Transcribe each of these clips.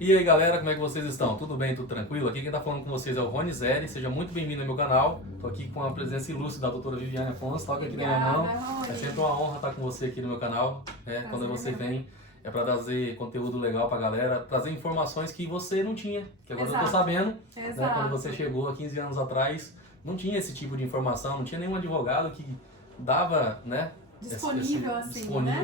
E aí galera, como é que vocês estão? Tudo bem, tudo tranquilo? Aqui quem está falando com vocês é o Rony Zeri, seja muito bem-vindo ao meu canal. Estou aqui com a presença ilustre da doutora Viviane Afonso, toca aqui na minha mão. É sempre uma honra estar com você aqui no meu canal. Quando você vem, é para trazer conteúdo legal para a galera, trazer informações que você não tinha, que agora eu estou sabendo. Né? Quando você chegou há 15 anos atrás, não tinha esse tipo de informação, não tinha nenhum advogado que dava, né, disponível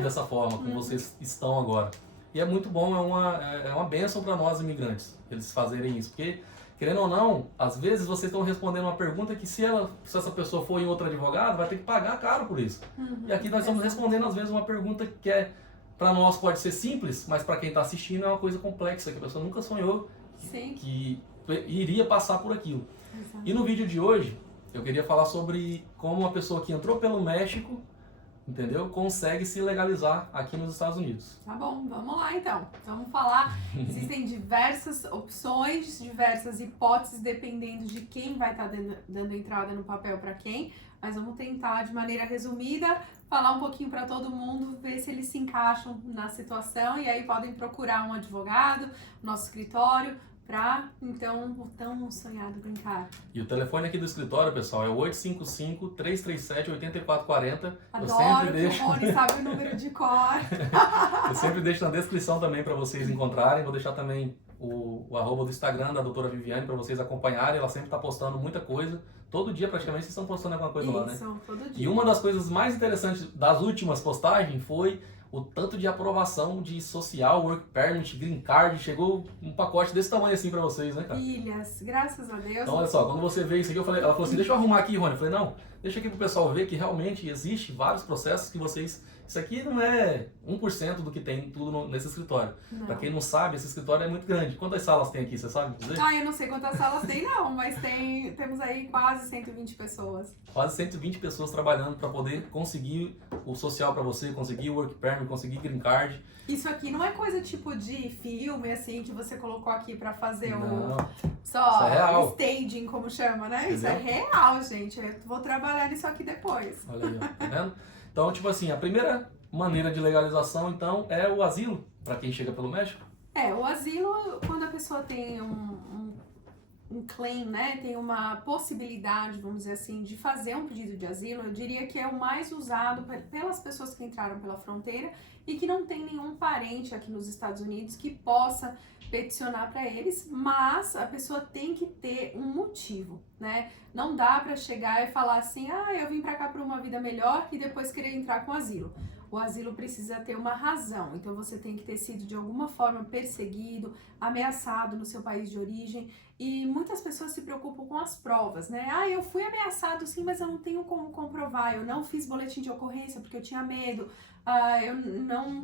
dessa forma, como vocês estão agora. E é muito bom, é uma bênção para nós imigrantes, eles fazerem isso, porque, querendo ou não, às vezes vocês estão respondendo uma pergunta que se essa pessoa for em outro advogado, vai ter que pagar caro por isso. E aqui nós estamos respondendo, às vezes, uma pergunta que para nós pode ser simples, mas para quem está assistindo é uma coisa complexa, que a pessoa nunca sonhou que iria passar por aquilo. Exato. E no vídeo de hoje, eu queria falar sobre como uma pessoa que entrou pelo México, entendeu? Consegue se legalizar aqui nos Estados Unidos. Tá bom, vamos lá então. Vamos falar. Existem diversas opções, diversas hipóteses, dependendo de quem vai estar dando entrada no papel para quem. Mas vamos tentar, de maneira resumida, falar um pouquinho para todo mundo, ver se eles se encaixam na situação. E aí podem procurar um advogado, nosso escritório, para, então, o tão sonhado green card. E o telefone aqui do escritório, pessoal, é o 855-337-8440. Adoro que o Rony sabe o número de cor. Eu sempre deixo na descrição também para vocês encontrarem. Vou deixar também o arroba do Instagram da doutora Viviane para vocês acompanharem. Ela sempre está postando muita coisa. Todo dia, praticamente, vocês estão postando alguma coisa lá, né? Isso, todo dia. E uma das coisas mais interessantes das últimas postagens foi o tanto de aprovação de social, work permit, green card. Chegou um pacote desse tamanho assim pra vocês, né, cara? Ilhas, graças a Deus. Então, olha só, quando você vê isso aqui, ela falou assim, deixa eu arrumar aqui, Rony. Eu falei, não, deixa aqui pro pessoal ver que realmente existe vários processos que vocês... Isso aqui não é 1% do que tem tudo nesse escritório. Pra quem não sabe, esse escritório é muito grande. Quantas salas tem aqui, você sabe dizer? Eu não sei quantas salas tem não, mas temos aí quase 120 pessoas. Quase 120 pessoas trabalhando para poder conseguir o social para você, conseguir o work permit, conseguir green card. Isso aqui não é coisa tipo de filme, assim, que você colocou aqui para fazer isso é real. Staging, como chama, né? Entendeu? Isso é real, gente. Eu vou trabalhar nisso aqui depois. Olha aí, ó, tá vendo? Então, tipo assim, a primeira maneira de legalização, então, é o asilo, para quem chega pelo México? O asilo, quando a pessoa tem um claim, né, tem uma possibilidade, vamos dizer assim, de fazer um pedido de asilo, eu diria que é o mais usado pelas pessoas que entraram pela fronteira e que não tem nenhum parente aqui nos Estados Unidos que possa peticionar para eles, mas a pessoa tem que ter um motivo, né? Não dá para chegar e falar assim, eu vim para cá para uma vida melhor e depois querer entrar com asilo. O asilo precisa ter uma razão, então você tem que ter sido de alguma forma perseguido, ameaçado no seu país de origem, e muitas pessoas se preocupam com as provas, né? Eu fui ameaçado sim, mas eu não tenho como comprovar, eu não fiz boletim de ocorrência porque eu tinha medo, eu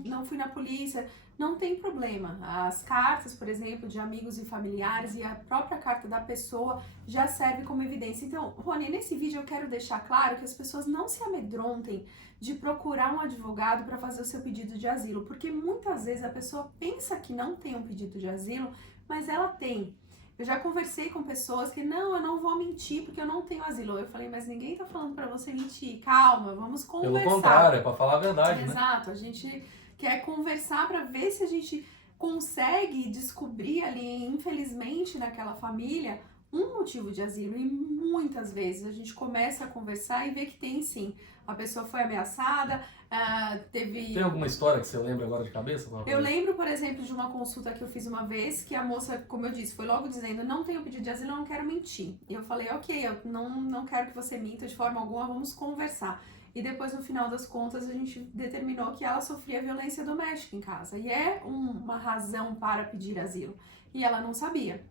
não fui na polícia. Não tem problema, as cartas, por exemplo, de amigos e familiares e a própria carta da pessoa já serve como evidência. Então, Rony, nesse vídeo eu quero deixar claro que as pessoas não se amedrontem de procurar um advogado para fazer o seu pedido de asilo, porque muitas vezes a pessoa pensa que não tem um pedido de asilo, mas ela tem. Eu já conversei com pessoas que, eu não vou mentir porque eu não tenho asilo. Eu falei, mas ninguém tá falando para você mentir. Calma, vamos conversar. Pelo contrário, é para falar a verdade, né? Exato, a gente quer conversar para ver se a gente consegue descobrir ali, infelizmente, naquela família, um motivo de asilo. E muitas vezes a gente começa a conversar e vê que tem sim. A pessoa foi ameaçada, Tem alguma história que você lembra agora de cabeça? Eu lembro, por exemplo, de uma consulta que eu fiz uma vez, que a moça, como eu disse, foi logo dizendo, não tenho pedido de asilo, eu não quero mentir. E eu falei, ok, eu não quero que você minta de forma alguma, vamos conversar. E depois, no final das contas, a gente determinou que ela sofria violência doméstica em casa. E é uma razão para pedir asilo. E ela não sabia.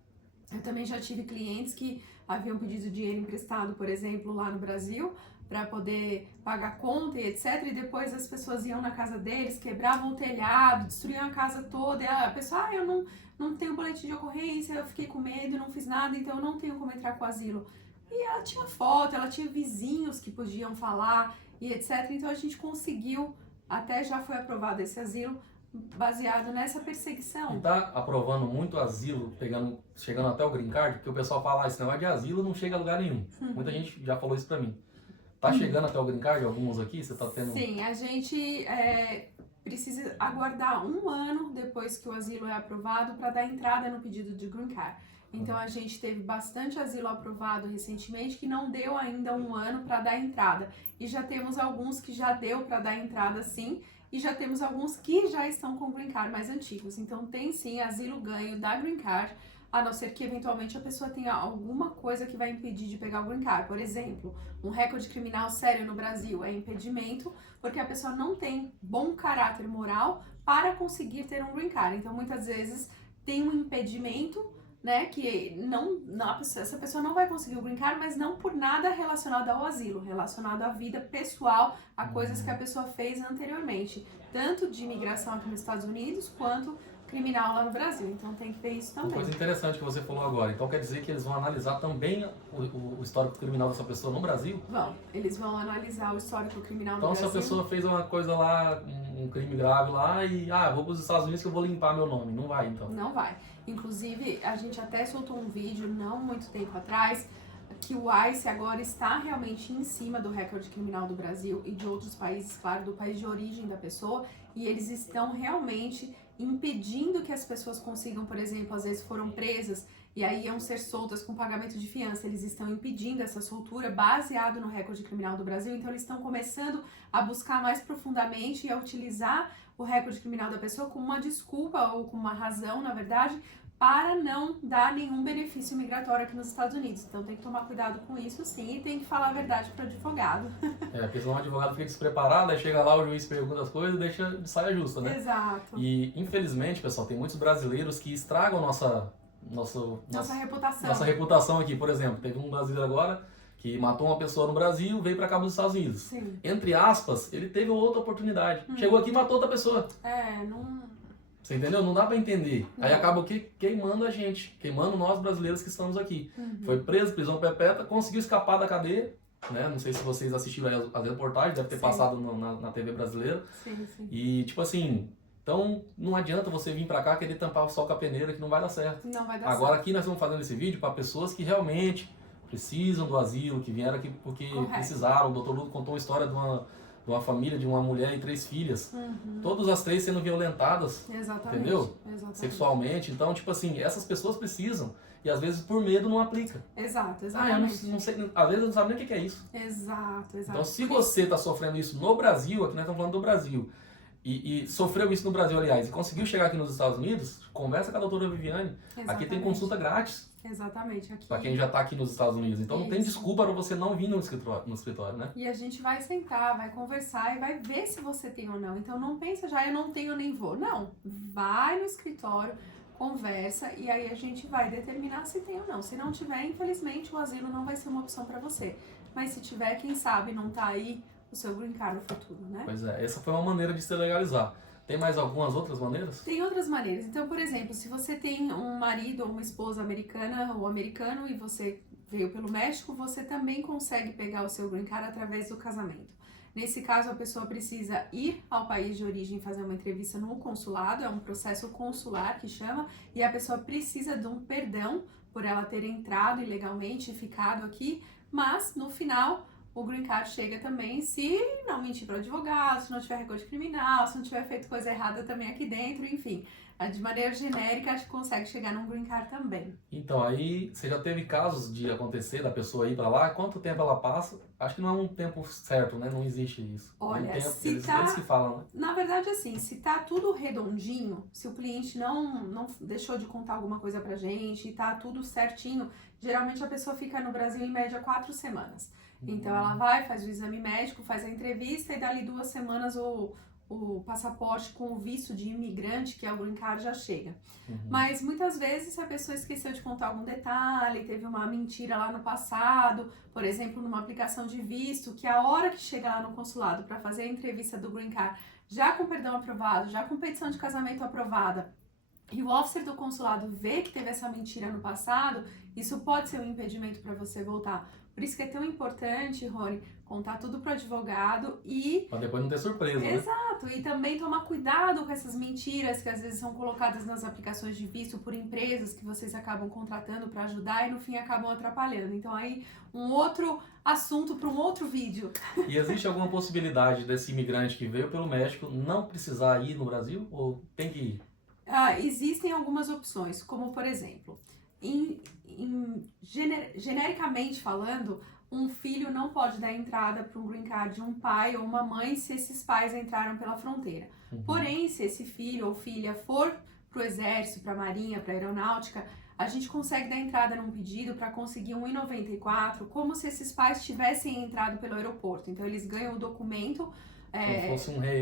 Eu também já tive clientes que haviam pedido dinheiro emprestado, por exemplo, lá no Brasil, para poder pagar conta e etc. E depois as pessoas iam na casa deles, quebravam o telhado, destruíam a casa toda. E a pessoa, eu não tenho boletim de ocorrência, eu fiquei com medo, não fiz nada, então eu não tenho como entrar com asilo. E ela tinha foto, ela tinha vizinhos que podiam falar e etc. Então a gente conseguiu, até já foi aprovado esse asilo, baseado nessa perseguição. E tá aprovando muito asilo, chegando até o green card, porque o pessoal fala, esse negócio de asilo não chega a lugar nenhum. Muita gente já falou isso pra mim. Tá chegando até o green card, alguns aqui, você tá tendo... Sim, a gente precisa aguardar 1 ano depois que o asilo é aprovado para dar entrada no pedido de Green Card. Então a gente teve bastante asilo aprovado recentemente que não deu ainda 1 ano para dar entrada. E já temos alguns que já deu para dar entrada sim, e já temos alguns que já estão com Green Card mais antigos. Então tem sim asilo ganho da Green Card, a não ser que eventualmente a pessoa tenha alguma coisa que vai impedir de pegar o Green Card. Por exemplo, um recorde criminal sério no Brasil é impedimento, porque a pessoa não tem bom caráter moral para conseguir ter um Green Card. Então muitas vezes tem um impedimento, né, que essa pessoa não vai conseguir o Green Card, mas não por nada relacionado ao asilo, relacionado à vida pessoal, a coisas que a pessoa fez anteriormente, tanto de imigração aqui nos Estados Unidos, quanto criminal lá no Brasil. Então tem que ver isso também. Uma coisa interessante que você falou agora, então quer dizer que eles vão analisar também o histórico criminal dessa pessoa no Brasil? Eles vão analisar o histórico criminal no Brasil. Brasil. Então se a pessoa fez uma coisa lá, um crime grave lá e, vou para os Estados Unidos que eu vou limpar meu nome, não vai então? Não vai. Inclusive, a gente até soltou um vídeo não muito tempo atrás que o ICE agora está realmente em cima do recorde criminal do Brasil e de outros países, claro, do país de origem da pessoa, e eles estão realmente impedindo que as pessoas consigam, por exemplo, às vezes foram presas e aí iam ser soltas com pagamento de fiança, eles estão impedindo essa soltura baseado no recorde criminal do Brasil, então eles estão começando a buscar mais profundamente e a utilizar o recorde criminal da pessoa como uma desculpa ou como uma razão, na verdade, para não dar nenhum benefício migratório aqui nos Estados Unidos. Então tem que tomar cuidado com isso sim e tem que falar a verdade para o advogado. Porque senão o advogado fica despreparado, aí chega lá, o juiz pergunta as coisas e deixa de saia justa, né? Exato. E infelizmente, pessoal, tem muitos brasileiros que estragam nossa reputação. Nossa reputação aqui, por exemplo, teve um brasileiro agora que matou uma pessoa no Brasil, veio pra cá nos Estados Unidos. Sim. Entre aspas, ele teve outra oportunidade. Chegou aqui e matou outra pessoa. Você entendeu? Não dá pra entender. Não. Aí acaba queimando a gente, queimando nós brasileiros que estamos aqui. Foi preso, prisão perpétua, conseguiu escapar da cadeia, né? Não sei se vocês assistiram as reportagens, deve ter passado na TV brasileira. Sim. E tipo assim, então não adianta você vir pra cá querer tampar o sol com a peneira que não vai dar certo. Não vai dar Agora certo. Aqui nós estamos fazendo esse vídeo para pessoas que realmente precisam do asilo, que vieram aqui porque precisaram. O Dr. Ludo contou a história de uma família, de uma mulher e 3 filhas. Todas as 3 sendo violentadas. Exatamente. Entendeu? Exatamente. Sexualmente. Então, tipo assim, essas pessoas precisam. E às vezes por medo não aplica. Exato. Eu não sei, às vezes eu não sabe nem o que é isso. Exato. Então, se você está sofrendo isso no Brasil, aqui nós estamos falando do Brasil, e sofreu isso no Brasil, aliás, e conseguiu chegar aqui nos Estados Unidos, conversa com a doutora Viviane. Exatamente. Aqui tem consulta grátis. Exatamente. Para quem já está aqui nos Estados Unidos. Então não tem desculpa para você não vir no escritório, né? E a gente vai sentar, vai conversar e vai ver se você tem ou não. Então não pensa já, eu não tenho nem vou. Não, vai no escritório, conversa e aí a gente vai determinar se tem ou não. Se não tiver, infelizmente, o asilo não vai ser uma opção para você. Mas se tiver, quem sabe não tá aí o seu Green Card no futuro, né? Pois é, essa foi uma maneira de se legalizar. Tem mais algumas outras maneiras? Tem outras maneiras. Então, por exemplo, se você tem um marido ou uma esposa americana ou americano e você veio pelo México, você também consegue pegar o seu Green Card através do casamento. Nesse caso, a pessoa precisa ir ao país de origem fazer uma entrevista no consulado, é um processo consular que chama, e a pessoa precisa de um perdão por ela ter entrado ilegalmente e ficado aqui, mas no final o Green Card chega também se não mentir para o advogado, se não tiver recorde criminal, se não tiver feito coisa errada também aqui dentro, enfim. De maneira genérica, acho que consegue chegar num Green Card também. Então, aí você já teve casos de acontecer da pessoa ir para lá? Quanto tempo ela passa? Acho que não é um tempo certo, né? Não existe isso. Olha, tempo, se eles que falam, né? Na verdade, assim, se tá tudo redondinho, se o cliente não deixou de contar alguma coisa pra gente e tá tudo certinho, geralmente a pessoa fica no Brasil em média 4 semanas. Então ela vai, faz o exame médico, faz a entrevista e dali 2 semanas o passaporte com o visto de imigrante, que é o Green Card, já chega. Mas muitas vezes se a pessoa esqueceu de contar algum detalhe, teve uma mentira lá no passado, por exemplo, numa aplicação de visto, que a hora que chega lá no consulado para fazer a entrevista do Green Card, já com perdão aprovado, já com petição de casamento aprovada, e o officer do consulado vê que teve essa mentira no passado, isso pode ser um impedimento para você voltar. Por isso que é tão importante, Rony, contar tudo pro advogado e... Pra depois não ter surpresa, né? Exato, e também tomar cuidado com essas mentiras que às vezes são colocadas nas aplicações de visto por empresas que vocês acabam contratando para ajudar e no fim acabam atrapalhando. Então aí um outro assunto para um outro vídeo. E existe alguma possibilidade desse imigrante que veio pelo México não precisar ir no Brasil ou tem que ir? Existem algumas opções, como por exemplo, genericamente falando, um filho não pode dar entrada para um green card de um pai ou uma mãe se esses pais entraram pela fronteira. Porém, se esse filho ou filha for para o exército, para a marinha, para a aeronáutica, a gente consegue dar entrada num pedido para conseguir um I-94, como se esses pais tivessem entrado pelo aeroporto. Então, eles ganham o documento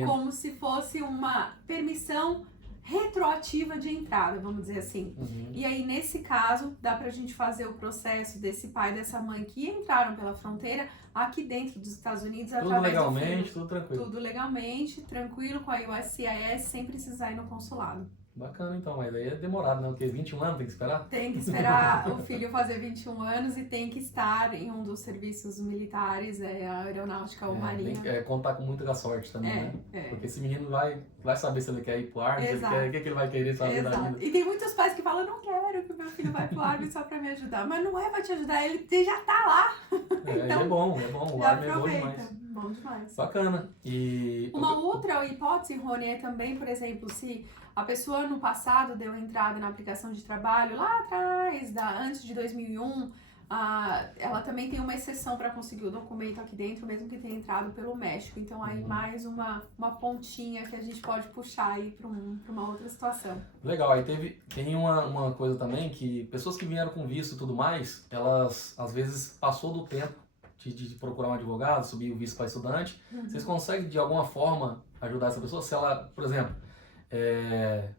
como se fosse uma permissão retroativa de entrada, vamos dizer assim. E aí, nesse caso, dá pra gente fazer o processo desse pai e dessa mãe que entraram pela fronteira aqui dentro dos Estados Unidos. Tudo legalmente, tudo tranquilo. Tudo legalmente, tranquilo, com a USCIS, sem precisar ir no consulado. Bacana, então, mas aí é demorado, né? Porque 21 anos tem que esperar? Tem que esperar o filho fazer 21 anos e tem que estar em um dos serviços militares, a aeronáutica ou marinha. Tem que contar com muita sorte também, né? Porque esse menino vai saber se ele quer ir pro Army, o que ele vai querer saber da vida. E tem muitos pais que falam, não quero que o meu filho vá pro Army só pra me ajudar. Mas não é pra te ajudar, ele já tá lá. Então, é bom, o Army é bom demais. Bom demais. Bacana. E... Uma outra hipótese, Rony, é também, por exemplo, se a pessoa no passado deu entrada na aplicação de trabalho lá atrás, antes de 2001, ela também tem uma exceção para conseguir o documento aqui dentro, mesmo que tenha entrado pelo México. Então aí mais uma pontinha que a gente pode puxar aí para uma outra situação. Legal, aí tem uma coisa também que pessoas que vieram com visto e tudo mais, elas às vezes passou do tempo de procurar um advogado, subir o visto para estudante. Vocês conseguem de alguma forma ajudar essa pessoa? Se ela, por exemplo,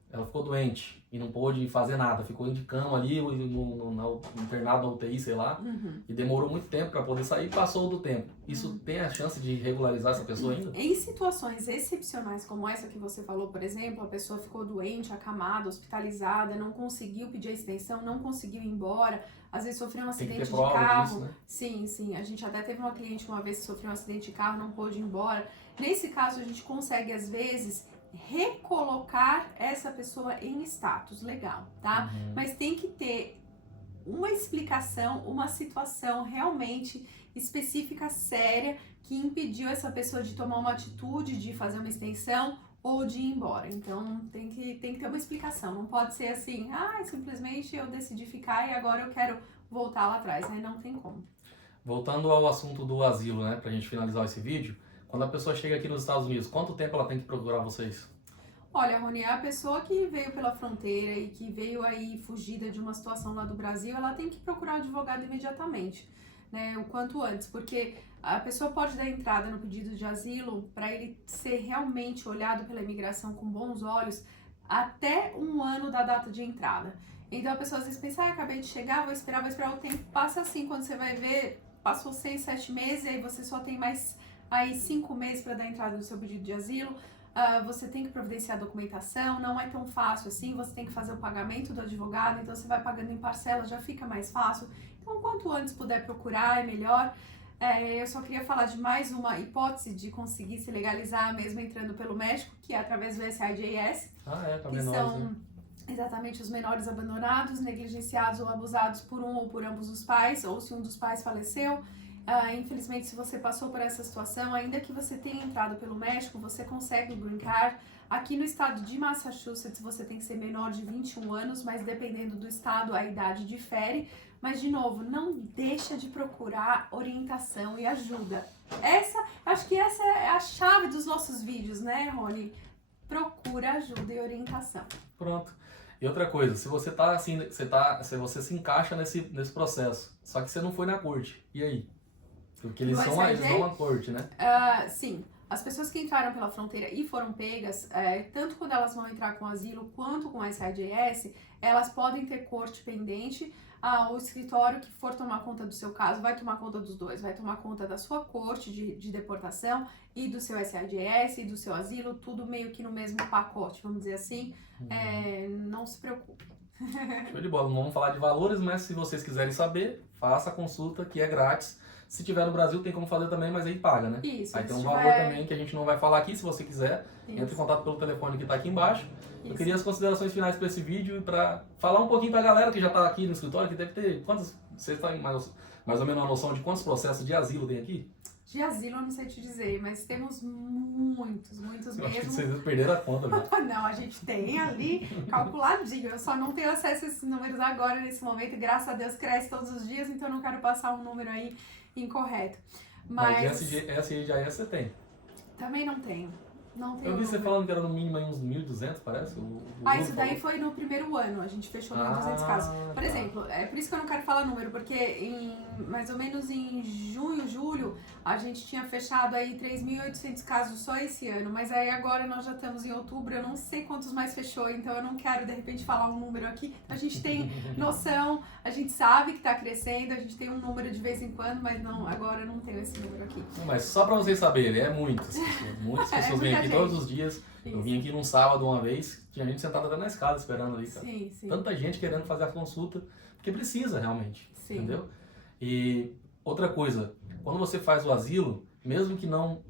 ela ficou doente e não pôde fazer nada, ficou de cama ali no internado da UTI, sei lá, e demorou muito tempo para poder sair e passou do tempo. Isso tem a chance de regularizar essa pessoa ainda? Em situações excepcionais como essa que você falou, por exemplo, a pessoa ficou doente, acamada, hospitalizada, não conseguiu pedir a extensão, não conseguiu ir embora, às vezes sofreu um acidente de carro. Disso, né? Sim, a gente até teve uma cliente uma vez que sofreu um acidente de carro, não pôde ir embora. Nesse caso, a gente consegue, às vezes, recolocar essa pessoa em status legal, tá? Mas tem que ter uma explicação, uma situação realmente específica, séria, que impediu essa pessoa de tomar uma atitude, de fazer uma extensão ou de ir embora. Então tem que ter uma explicação, não pode ser assim, simplesmente eu decidi ficar e agora eu quero voltar lá atrás, né? Não tem como. Voltando ao assunto do asilo, né, pra gente finalizar esse vídeo, quando a pessoa chega aqui nos Estados Unidos, quanto tempo ela tem que procurar vocês? Olha, Rony, a pessoa que veio pela fronteira e que veio aí fugida de uma situação lá do Brasil, ela tem que procurar um advogado imediatamente, né, o quanto antes, porque a pessoa pode dar entrada no pedido de asilo para ele ser realmente olhado pela imigração com bons olhos até 1 ano da data de entrada. Então a pessoa às vezes pensa, acabei de chegar, vou esperar, o tempo passa assim, quando você vai ver, passou 6, 7 meses, e aí você só tem mais aí 5 meses para dar entrada no seu pedido de asilo. Você tem que providenciar a documentação, não é tão fácil assim, você tem que fazer o pagamento do advogado, então você vai pagando em parcelas, já fica mais fácil. Então, quanto antes puder procurar, é melhor. Eu só queria falar de mais uma hipótese de conseguir se legalizar mesmo entrando pelo México, que é através do SIJS, que são exatamente os menores abandonados, negligenciados ou abusados por um ou por ambos os pais, ou se um dos pais faleceu. Infelizmente, se você passou por essa situação, ainda que você tenha entrado pelo México, você consegue o Green Card. Aqui no estado de Massachusetts, você tem que ser menor de 21 anos, mas dependendo do estado, a idade difere. Mas, de novo, não deixa de procurar orientação e ajuda. Acho que essa é a chave dos nossos vídeos, né, Rony? Procura ajuda e orientação. Pronto. E outra coisa, se você tá assim, se você se encaixa nesse processo, só que você não foi na corte, e aí? Porque eles vão à corte, né? Sim. As pessoas que entraram pela fronteira e foram pegas, tanto quando elas vão entrar com asilo quanto com SADS, elas podem ter corte pendente. O escritório que for tomar conta do seu caso vai tomar conta dos dois, vai tomar conta da sua corte de deportação e do seu SADS e do seu asilo, tudo meio que no mesmo pacote, vamos dizer assim. Não se preocupe. Show de bola, não vamos falar de valores, mas se vocês quiserem saber, faça a consulta que é grátis. Se tiver no Brasil tem como fazer também, mas aí paga, né? Isso. Aí tem um valor também que a gente não vai falar aqui, se você quiser, entre em contato pelo telefone que está aqui embaixo. Isso. Eu queria as considerações finais para esse vídeo e para falar um pouquinho para a galera que já está aqui no escritório, que deve ter, vocês têm mais ou menos uma noção de quantos processos de asilo tem aqui? De asilo eu não sei te dizer, mas temos muitos eu mesmo. Acho que vocês perderam a conta, viu? Não, a gente tem ali calculadinho, eu só não tenho acesso a esses números agora, nesse momento, e graças a Deus cresce todos os dias, então eu não quero passar um número aí incorreto. Mas SADS você tem? Também não tenho. Não tenho. Eu vi você falando que era no mínimo uns 1.200, parece? Isso daí foi no primeiro ano, a gente fechou 1.200 casos. Por exemplo, é por isso que eu não quero falar número, porque mais ou menos em junho, julho, a gente tinha fechado aí 3.800 casos só esse ano, mas aí agora nós já estamos em outubro, eu não sei quantos mais fechou, então eu não quero de repente falar um número aqui. A gente tem noção, a gente sabe que está crescendo, a gente tem um número de vez em quando, mas não, agora eu não tenho esse número aqui. Mas só para vocês saberem, muitas pessoas vêm aqui todos os dias. Isso. Eu vim aqui num sábado uma vez, tinha gente sentada até na escada esperando ali, cara. Sim. Tanta gente querendo fazer a consulta, porque precisa realmente, sim. Entendeu? E outra coisa, quando você faz o asilo, mesmo que não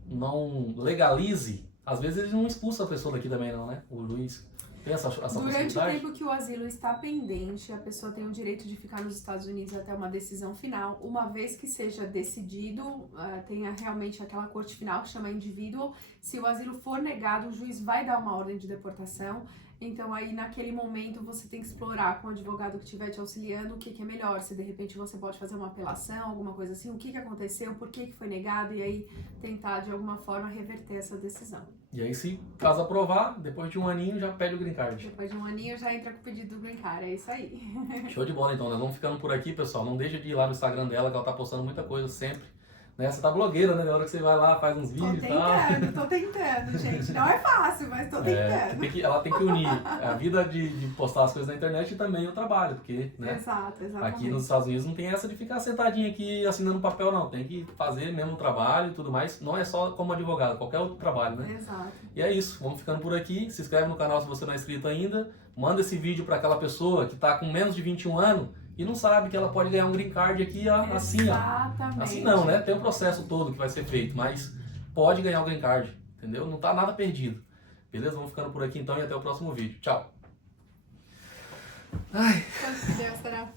legalize, às vezes eles não expulsam a pessoa daqui também não, né? O juiz tem essa possibilidade? Durante o tempo que o asilo está pendente, a pessoa tem o direito de ficar nos Estados Unidos até uma decisão final. Uma vez que seja decidido, tenha realmente aquela corte final que chama individual, se o asilo for negado, o juiz vai dar uma ordem de deportação. Então aí naquele momento você tem que explorar com o advogado que estiver te auxiliando o que é melhor, se de repente você pode fazer uma apelação, alguma coisa assim, o que aconteceu, por que foi negado, e aí tentar de alguma forma reverter essa decisão. E aí se caso aprovar, depois de um aninho já pede o green card. Depois de um aninho já entra com o pedido do green card, é isso aí. Show de bola então, nós vamos ficando por aqui, pessoal, não deixa de ir lá no Instagram dela que ela tá postando muita coisa sempre. Né? Você tá blogueira, né? Na hora que você vai lá, faz uns vídeos e tal. Tô tentando, gente. Não é fácil, mas tô tentando. Ela tem que unir a vida de postar as coisas na internet e também o trabalho, porque, né? Exato. Aqui nos Estados Unidos não tem essa de ficar sentadinho aqui assinando papel, não. Tem que fazer mesmo o trabalho e tudo mais. Não é só como advogado, qualquer outro trabalho, né? Exato. E é isso. Vamos ficando por aqui. Se inscreve no canal se você não é inscrito ainda. Manda esse vídeo para aquela pessoa que tá com menos de 21 anos e não sabe que ela pode ganhar um green card aqui assim, ó. Assim não, né? Tem um processo todo que vai ser feito, mas pode ganhar o green card, entendeu? Não tá nada perdido. Beleza? Vamos ficando por aqui então e até o próximo vídeo. Tchau! Ai. Quanto que deu, será?